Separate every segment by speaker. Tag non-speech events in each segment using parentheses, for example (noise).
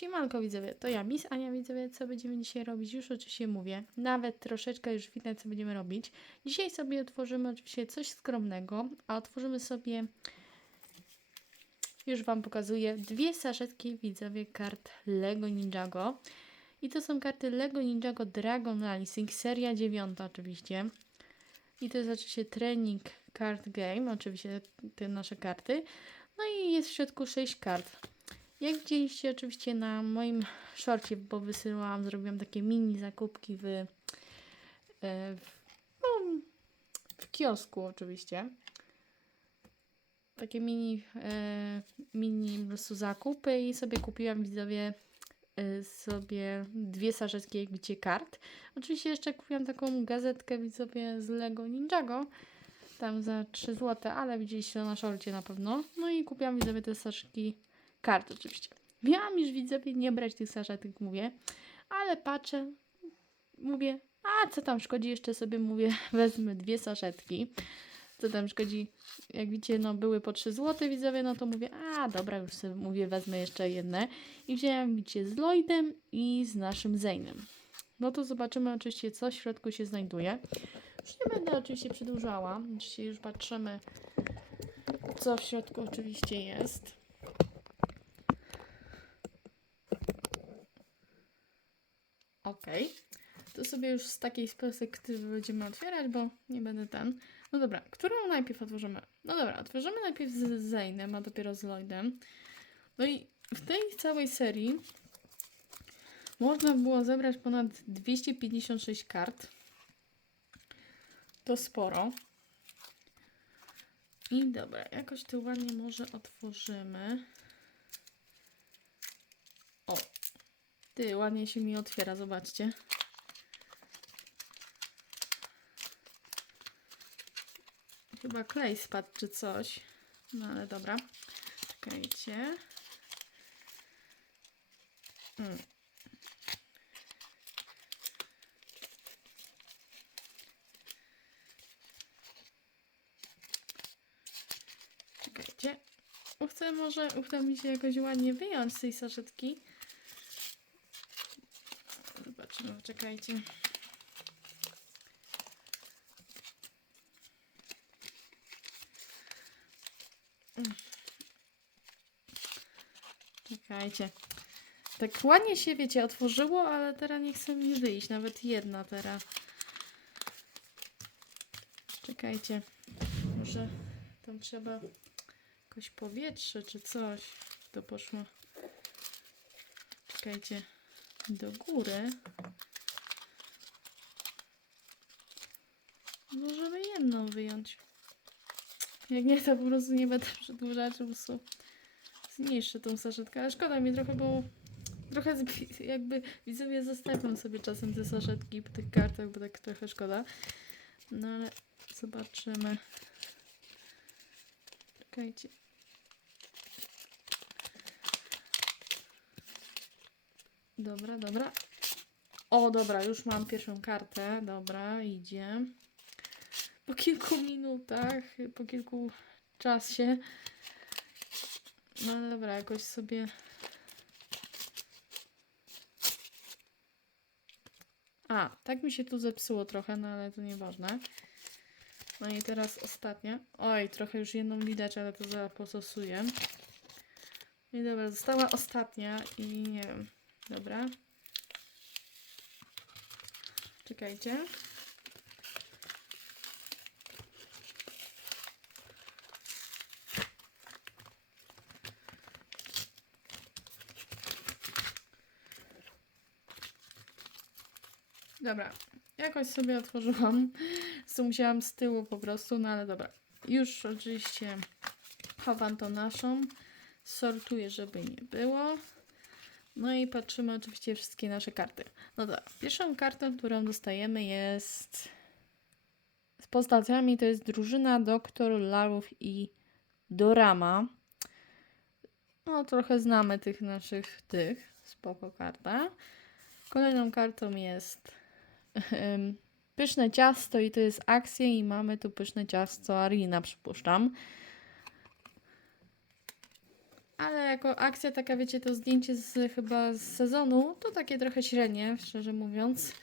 Speaker 1: Siemanko widzowie, to ja, Miss Ania widzowie, co będziemy dzisiaj robić? Już oczywiście mówię, nawet troszeczkę już widać co będziemy robić. Dzisiaj sobie otworzymy oczywiście coś skromnego, a otworzymy sobie, już Wam pokazuję, dwie saszetki widzowie kart Lego Ninjago. I to są karty Lego Ninjago Dragon Racing, seria dziewiąta oczywiście. I to jest oczywiście trening card game, oczywiście te nasze karty. No i jest w środku 6 kart. Jak widzieliście oczywiście na moim shorcie, bo wysyłałam, zrobiłam takie mini zakupki w, e, w, no, w kiosku oczywiście. Takie mini, e, mini po prostu zakupy i sobie kupiłam widzowie e, sobie dwie saszetki, jak widzicie, kart. Oczywiście jeszcze kupiłam taką gazetkę widzowie z Lego Ninjago tam za 3 zł, ale widzieliście to na szorcie na pewno. No i kupiłam widzowie te saszki kart oczywiście. Miałam już widzowie nie brać tych saszetek, mówię, ale patrzę, mówię, a co tam szkodzi, jeszcze sobie mówię, (laughs) wezmę dwie saszetki. Co tam szkodzi, jak widzicie, no były po 3 zł widzowie, no to mówię, a dobra, już sobie mówię, wezmę jeszcze jedne. I wzięłam, widzicie, z Lloydem i z naszym Zejnem. No to zobaczymy oczywiście, co w środku się znajduje. Już nie będę oczywiście przedłużała. Dzisiaj już patrzymy, co w środku oczywiście jest. Ok. To sobie już z takiej perspektywy będziemy otwierać, bo nie będę ten. No dobra, którą najpierw otworzymy? No dobra, otworzymy najpierw z Zaynem, a dopiero z Lloydem. No i w tej całej serii można było zebrać ponad 256 kart. To sporo. I dobra, jakoś to ładnie może otworzymy. O, ty, ładnie się mi otwiera, zobaczcie. Chyba klej spadł czy coś. No ale dobra. Czekajcie. Mm. Czekajcie. Chcę może uda mi się jakoś ładnie wyjąć z tej saszetki. Zobaczymy, czekajcie. Mm. Czekajcie. Tak ładnie się, wiecie, otworzyło, ale teraz nie chce mi wyjść. Nawet jedna teraz. Czekajcie. Może tam trzeba jakoś powietrze czy coś. To poszło. Czekajcie. Do góry. Możemy jedną wyjąć. Jak nie, to po prostu nie będę przedłużać, po prostu zmniejszę tą saszetkę. Ale szkoda mi trochę, bo trochę jakby widzowie zostawiam sobie czasem te saszetki po tych kartach, bo tak trochę szkoda. No ale zobaczymy. Czekajcie. Dobra, dobra. O, dobra, już mam pierwszą kartę. Dobra, idzie. Po kilku minutach, po kilku czasie. No dobra, jakoś sobie. A, tak mi się tu zepsuło trochę, no ale to nieważne. No i teraz ostatnia. Oj, trochę już jedną widać, ale to zaraz postosuję. No i dobra, została ostatnia i nie wiem. Dobra. Czekajcie. Dobra, jakoś sobie otworzyłam. Co musiałam z tyłu po prostu, no ale dobra. Już oczywiście chowam to naszą. Sortuję, żeby nie było. No i patrzymy oczywiście wszystkie nasze karty. No tak, pierwszą kartą, którą dostajemy jest z postaciami to jest drużyna Doktor Larów i Dorama. No trochę znamy tych naszych tych. Spoko karta. Kolejną kartą jest pyszne ciasto i to jest akcja i mamy tu pyszne ciasto Arina, przypuszczam. Ale jako akcja taka, wiecie, to zdjęcie z chyba z sezonu, to takie trochę średnie, szczerze mówiąc.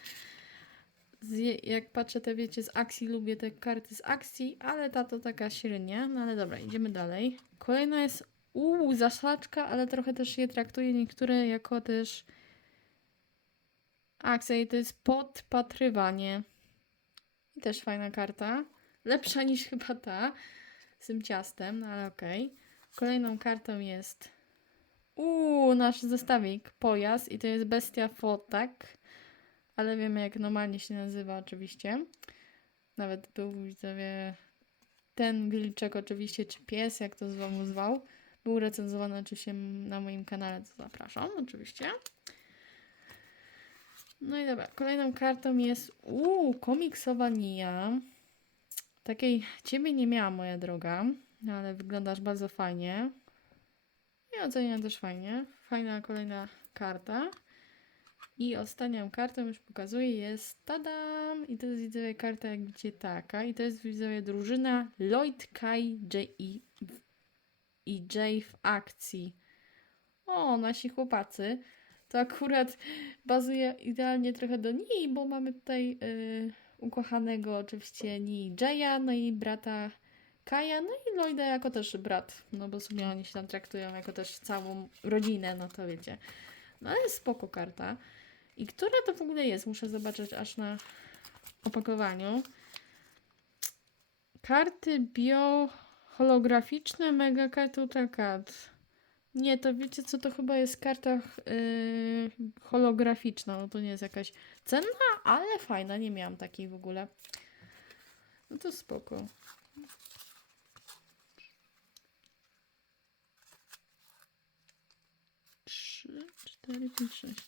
Speaker 1: Z, jak patrzę te, wiecie, z akcji, lubię te karty z akcji, ale ta to taka średnia. No ale dobra, idziemy dalej. Kolejna jest, uuu, zaszaczka, ale trochę też je traktuję niektóre jako też akcja i to jest podpatrywanie. I też fajna karta. Lepsza niż chyba ta z tym ciastem, no ale okej. Kolejną kartą jest uuu, nasz zestawik, pojazd i to jest bestia fotak, ale wiemy jak normalnie się nazywa oczywiście. Nawet był widzowie ten wilczek oczywiście, czy pies, jak to zwał mu zwał. Był recenzowany oczywiście na moim kanale, to zapraszam oczywiście. No i dobra, kolejną kartą jest uuu, komiksowa Nia. Takiej ciebie nie miała, moja droga, no ale wyglądasz bardzo fajnie. I oceniam też fajnie. Fajna kolejna karta. I ostatnią kartą już pokazuję jest tadam! I to jest widzowie karta jak widzicie taka. I to jest widzowie drużyna Lloyd, Kai, J i, i Jay w akcji. O, nasi chłopacy. To akurat bazuje idealnie trochę do niej, bo mamy tutaj y, ukochanego oczywiście Nii Jaya, no i brata Kaja, no i Lloyda jako też brat, no bo w sumie oni się tam traktują jako też całą rodzinę, no to wiecie. No ale spoko karta. I która to w ogóle jest? Muszę zobaczyć aż na opakowaniu. Karty bio holograficzne Mega Ultra Card. Nie, to wiecie co, to chyba jest karta yy, holograficzna, no to nie jest jakaś cenna, ale fajna, nie miałam takiej w ogóle. No to spoko. Trzy, cztery, pięć, sześć.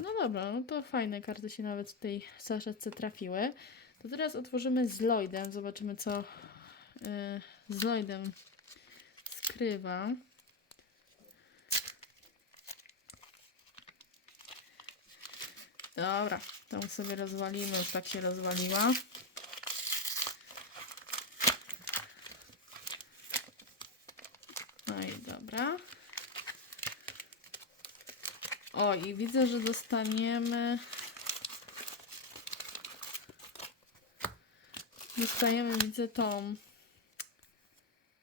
Speaker 1: No dobra, no to fajne karty się nawet w tej saszetce trafiły. To teraz otworzymy z Lloydem, zobaczymy co yy, z Lloydem skrywa. Dobra, tą sobie rozwalimy, już tak się rozwaliła. No i dobra. O, i widzę, że dostaniemy. Dostajemy, widzę tą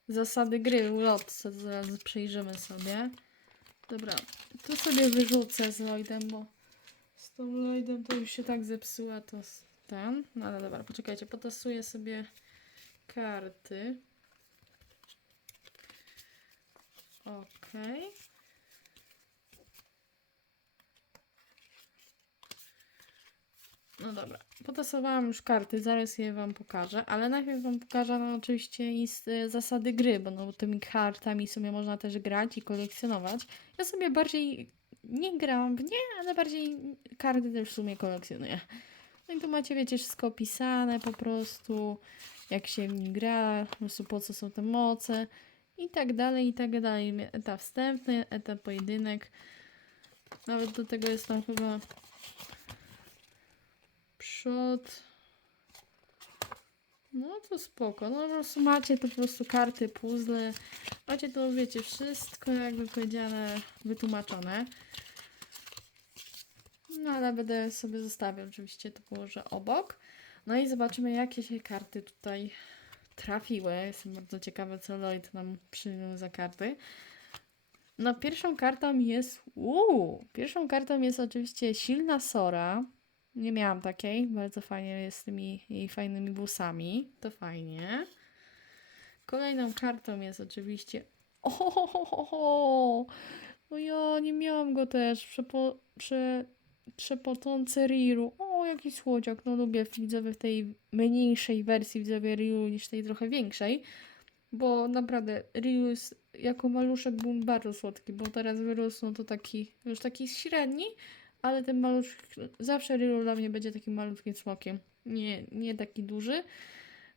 Speaker 1: zasady gry ulotce. Zaraz przejrzymy sobie. Dobra, tu sobie wyrzucę z Lloydem, bo z tą Lloydem to już się tak zepsuła, to ten. No ale dobra, poczekajcie, potasuję sobie karty. Okej. No dobra, potasowałam już karty, zaraz je Wam pokażę, ale najpierw Wam pokażę no, oczywiście is- y, zasady gry, bo no, tymi kartami sobie można też grać i kolekcjonować. Ja sobie bardziej nie gram w nie, ale bardziej karty też w sumie kolekcjonuję. No i tu macie, wiecie, wszystko opisane po prostu, jak się w nim gra, po prostu po co są te moce i tak dalej, i tak dalej. Etap wstępny, etap pojedynek. Nawet do tego jest tam chyba przód. No to spoko. No po prostu macie tu po prostu karty, puzzle. Macie to, wiecie, wszystko jakby powiedziane, wytłumaczone. No ale będę sobie zostawiał, oczywiście to położę obok. No i zobaczymy, jakie się karty tutaj trafiły. Jestem bardzo ciekawa, co Lloyd nam przyniósł za karty. No, pierwszą kartą jest. Uuu, pierwszą kartą jest oczywiście silna Sora. Nie miałam takiej. Bardzo fajnie jest z tymi jej fajnymi włosami. To fajnie. Kolejną kartą jest oczywiście. (laughs) Ohohoho! No ja nie miałam go też. Przepo, prze, przepotący Riru. O, jaki słodziak. No lubię widzowie w tej mniejszej wersji widzowie Riru niż tej trochę większej. Bo naprawdę Riru jest, jako maluszek był bardzo słodki, bo teraz wyrósł no to taki, już taki średni, ale ten maluszek, zawsze Riru dla mnie będzie takim malutkim smokiem. Nie, nie taki duży,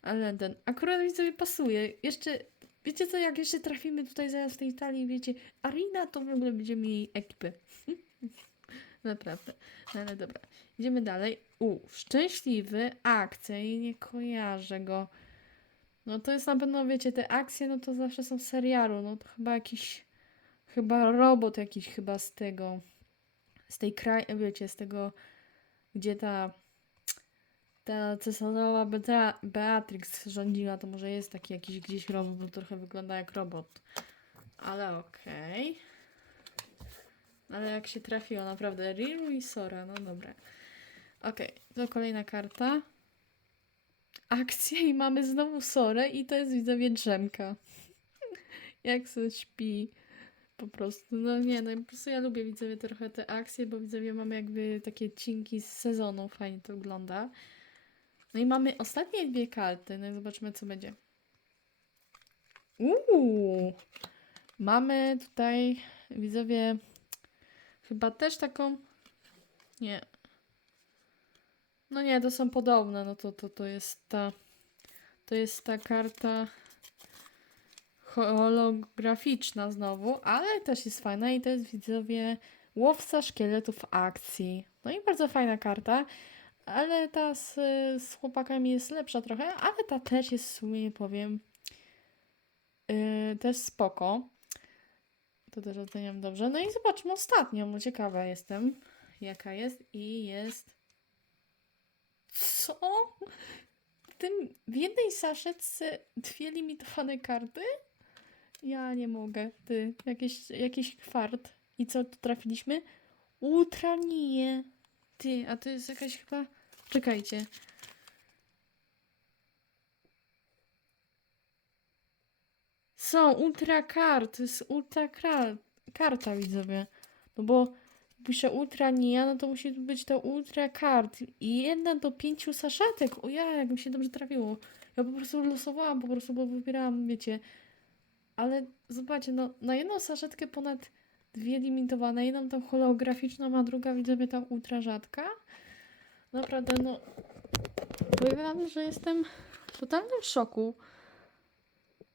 Speaker 1: ale ten. Akurat mi sobie pasuje. Jeszcze, wiecie co, jak jeszcze trafimy tutaj zaraz w tej talii, wiecie, Arina to w ogóle będziemy jej ekipy. (laughs) Naprawdę. No ale dobra. Idziemy dalej. U, szczęśliwy akcja i nie kojarzę go. No to jest na pewno, wiecie, te akcje, no to zawsze są serialu. No to chyba jakiś, chyba robot jakiś chyba z tego, z tej kraj, wiecie, z tego, gdzie ta, ta cesarzowa Betra- Beatrix rządziła, to może jest taki jakiś gdzieś robot, bo trochę wygląda jak robot. Ale okej. Ale jak się trafiło, naprawdę. Riru i Sora, no dobra. Okej, to kolejna karta. Akcja i mamy znowu Sorę i to jest widzowie drzemka. (laughs) Jak se śpi. Po prostu, no nie, no po prostu ja lubię widzowie trochę te akcje, bo widzowie mamy jakby takie cinki z sezonu, fajnie to wygląda. No i mamy ostatnie dwie karty, no i zobaczmy co będzie. Uuu, mamy tutaj widzowie chyba też taką, nie, no nie, to są podobne, no to, to, to jest ta, to jest ta karta holograficzna znowu, ale też jest fajna i to jest widzowie łowca szkieletów akcji. No i bardzo fajna karta, ale ta z, z chłopakami jest lepsza trochę, ale ta też jest w sumie, powiem, yy, też spoko. To też oceniam dobrze. No i zobaczmy ostatnią, no ciekawa jestem, jaka jest i jest... Co? W tym, w jednej saszetce dwie limitowane karty? Ja nie mogę. Ty, jakiś, jakiś kwart. I co tu trafiliśmy? Ultra nie. Ty, a to jest jakaś chyba... Czekajcie. Są ultra kart. To jest ultra kar karta, widzowie. No bo pisze ultra nie, no to musi być to ultra kart. I jedna do pięciu saszetek. O ja, jak mi się dobrze trafiło. Ja po prostu losowałam, po prostu, bo wybierałam, wiecie. Ale zobaczcie, no na jedną saszetkę ponad dwie limitowane, jedną tą holograficzną, a druga widzowie ta ultra rzadka. Naprawdę, no powiem wam, że jestem w totalnym szoku.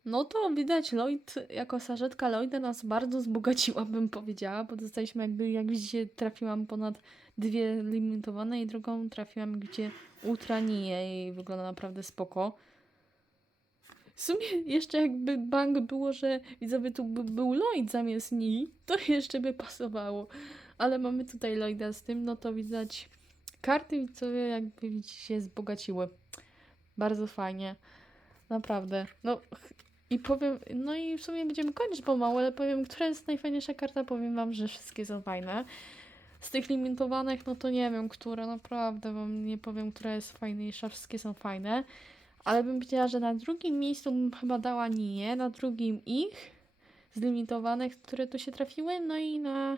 Speaker 1: No to widać, Lloyd, jako sarzetka Lloyda nas bardzo wzbogaciła, bym powiedziała, bo dostaliśmy jakby, jak widzicie, trafiłam ponad dwie limitowane i drugą trafiłam, gdzie ultra nie i wygląda naprawdę spoko. W sumie jeszcze jakby bank było, że widzowie tu by był Lloyd zamiast Ni, to jeszcze by pasowało. Ale mamy tutaj Lloyda z tym, no to widać karty widzowie jakby widzicie się wzbogaciły. Bardzo fajnie. Naprawdę. No i powiem, no i w sumie będziemy kończyć pomału, ale powiem, która jest najfajniejsza karta, powiem wam, że wszystkie są fajne. Z tych limitowanych, no to nie wiem, która, naprawdę wam nie powiem, która jest fajniejsza, wszystkie są fajne. Ale bym powiedziała, że na drugim miejscu bym chyba dała nie, na drugim ich z limitowanych, które tu się trafiły, no i na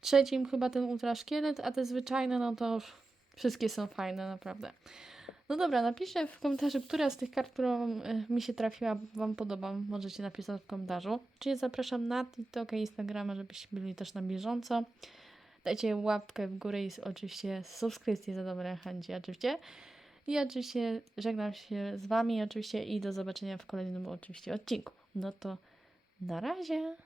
Speaker 1: trzecim chyba ten ultra szkielet, a te zwyczajne, no to wszystkie są fajne, naprawdę. No dobra, napiszę w komentarzu, która z tych kart, która wam, e, mi się trafiła, Wam podoba. Możecie napisać w komentarzu. Czyli zapraszam na TikToka i Instagrama, żebyście byli też na bieżąco. Dajcie łapkę w górę i oczywiście subskrypcję za dobre chęci, oczywiście. I oczywiście żegnam się z Wami oczywiście i do zobaczenia w kolejnym oczywiście odcinku. No to na razie.